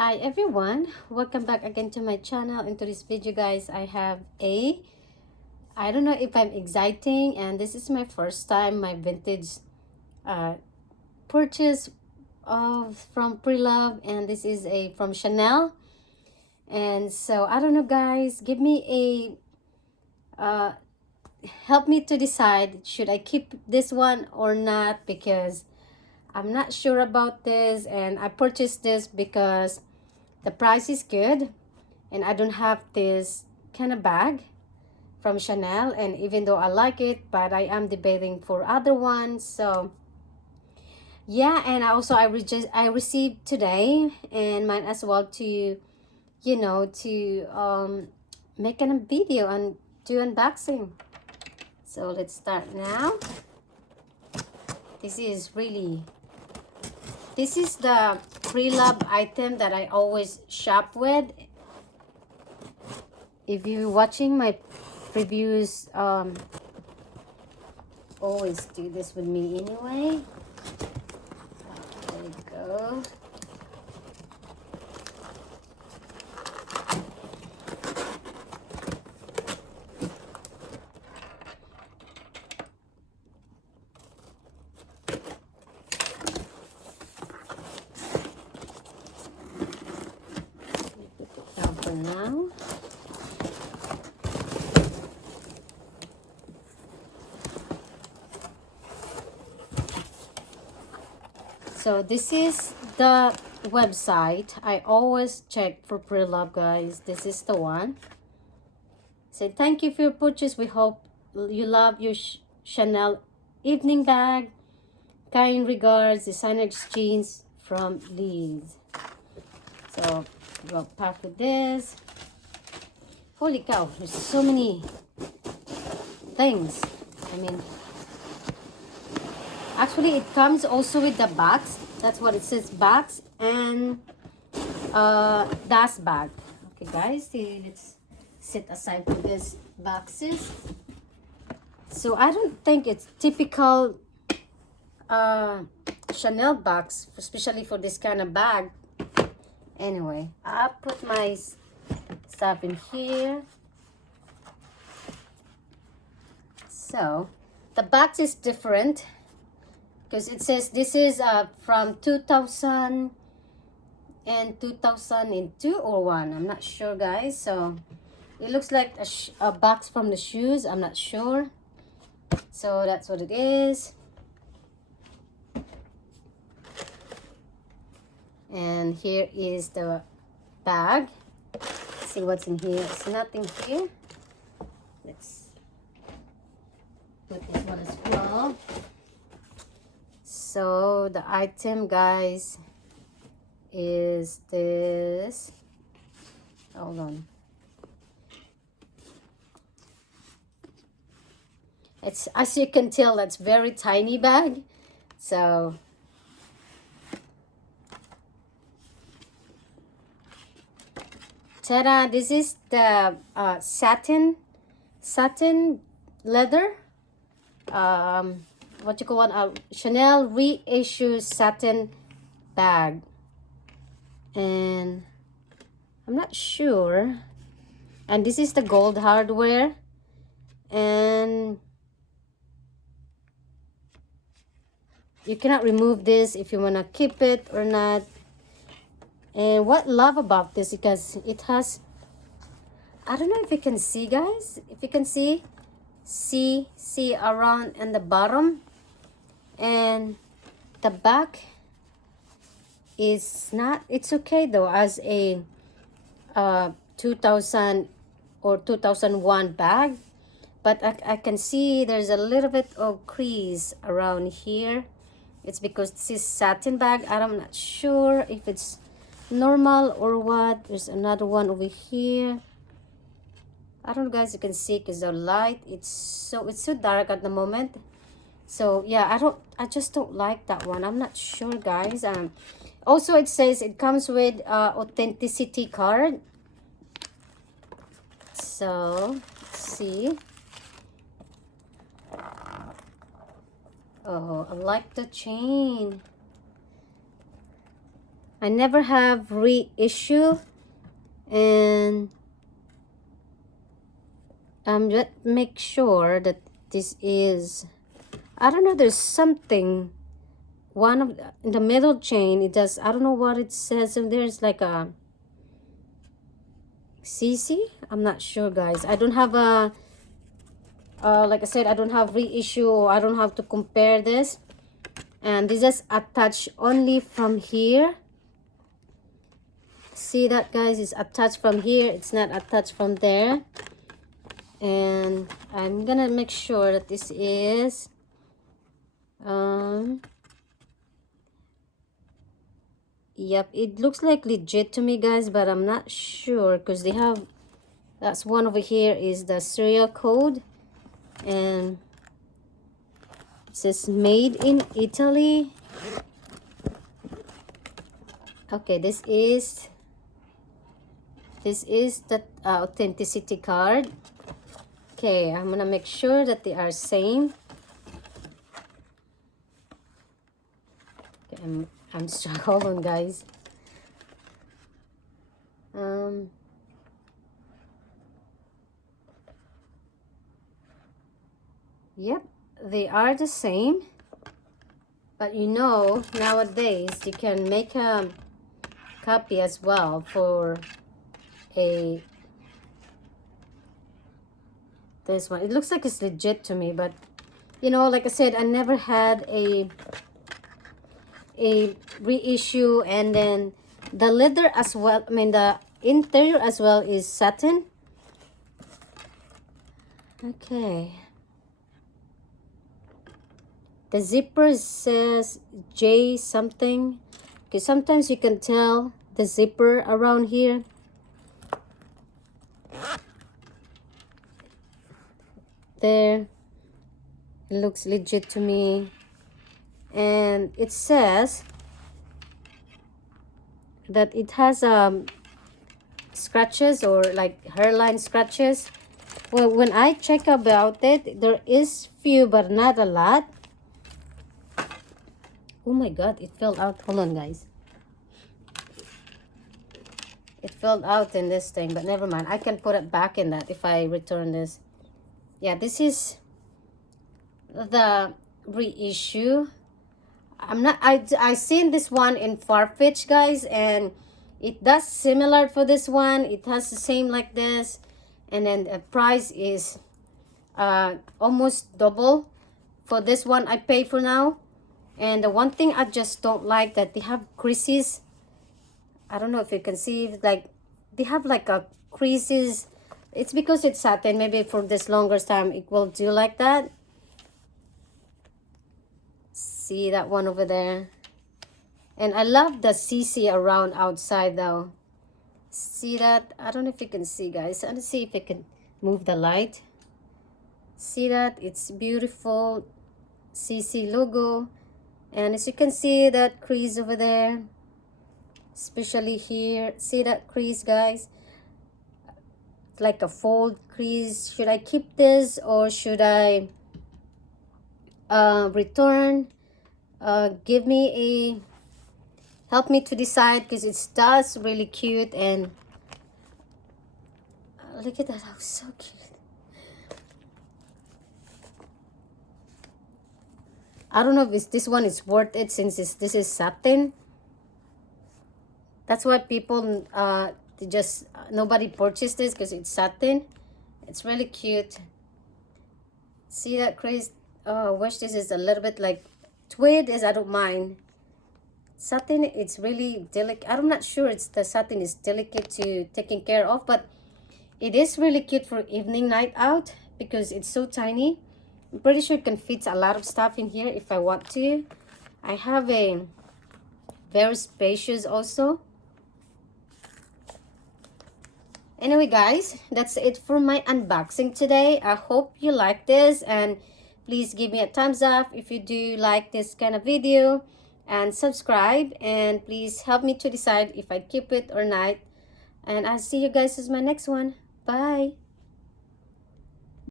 Hi everyone, welcome back again to my channel. In today's video guys, I don't know if I'm exciting, and this is my first time my vintage uh, purchase of from Preloved, and this is a from Chanel. And so I don't know guys, give me help me to decide should I keep this one or not, because I'm not sure about this, and I purchased this because the price is good and I don't have this kind of bag from Chanel, and even though I like it, but I am debating for other ones. So yeah, and I received today, and might as well to make a video and do unboxing. So let's start now. This is the pre-loved item that I always shop with. If you're watching my previous, always do this with me anyway. There we go. Now for now. So this is the website I always check for Preloved, guys. This is the one. Say thank you for your purchase. We hope you love your Chanel evening bag. Kind regards, designer exchange from Liz. So we'll pack with this. Holy cow, there's so many things. I mean, actually it comes also with the box. That's what it says, box and dust bag. Okay guys, let's set aside for these boxes. So I don't think it's typical Chanel box, especially for this kind of bag. Anyway, I'll put my stuff in here. So the box is different because it says this is from 2000 and 2002 or 1. I'm not sure guys. So it looks like a box from the shoes. I'm not sure. So that's what it is. And here is the bag. Let's see what's in here. It's nothing here. Let's put this one as well. So the item guys is this. Hold on. It's, as you can tell, that's very tiny bag. So ta-da! This is the satin leather. What you call it? Chanel reissue satin bag, and I'm not sure. And this is the gold hardware, and you cannot remove this if you wanna keep it or not. And what I love about this, because it has, I don't know if you can see guys, if you can see around in the bottom, and the back is not, it's okay though, as a 2000 or 2001 bag, but I can see there's a little bit of crease around here. It's because this is satin bag. I'm not sure if it's normal or what. There's another one over here. I don't know guys, you can see because the light, it's so dark at the moment. So yeah, I just don't like that one. I'm not sure guys. Also it says it comes with authenticity card. So let's see. Oh, I like the chain. I never have reissue, and just make sure that this is, I don't know, there's something, one of in the middle chain, it does, I don't know what it says, and there's like a CC. I'm not sure, guys. I don't have a like I said, I don't have reissue, or I don't have to compare this. And this is attached only from here. See that, guys? It's attached from here, it's not attached from there. And I'm gonna make sure that this is yep, it looks like legit to me, guys, but I'm not sure because they have, that's one over here is the serial code, and it says made in Italy. Okay, this is the authenticity card. Okay, I'm gonna make sure that they are same. Okay, I'm struggling, guys. Yep, they are the same, but you know, nowadays you can make a copy as well for a this one. It looks like it's legit to me, but you know, like I said, I never had a reissue. And then the leather as well, I mean the interior as well, is satin. Okay, the zipper says J something. Okay, sometimes you can tell the zipper around here. There, it looks legit to me. And it says that it has scratches, or like hairline scratches. Well, when I check about it, there is few but not a lot. Oh my god, it fell out. Hold on, guys. It fell out in this thing, but never mind. I can put it back in that if I return this. Yeah, this is the reissue. I seen this one in Farfetch, guys, and it does similar for this one. It has the same like this, and then the price is almost double for this one I pay for now. And the one thing I just don't like, that they have creases. I don't know if you can see, like they have like a creases. It's because it's satin. Maybe for this longer time it will do like that. See that one over there? And I love the CC around outside though. See that? I don't know if you can see, guys. Let's see if I can move the light. See that? It's beautiful CC logo. And as you can see, that crease over there, especially here. See that crease, guys? It's like a fold crease. Should I keep this or should I return? Give me help me to decide, because it does really cute. And look at that, how so cute. I don't know if this one is worth it, since this is satin. That's why people nobody purchased this, because it's satin. It's really cute. See that crease? Oh, I wish this is a little bit like tweed. Is I don't mind. Satin, it's really delicate. I'm not sure it's the satin is delicate to taking care of, but it is really cute for evening night out because it's so tiny. I'm pretty sure it can fit a lot of stuff in here if I want to. I have a very spacious also. Anyway, guys, that's it for my unboxing today. I hope you like this, and please give me a thumbs up if you do like this kind of video, and subscribe, and please help me to decide if I keep it or not. And I'll see you guys in my next one. Bye.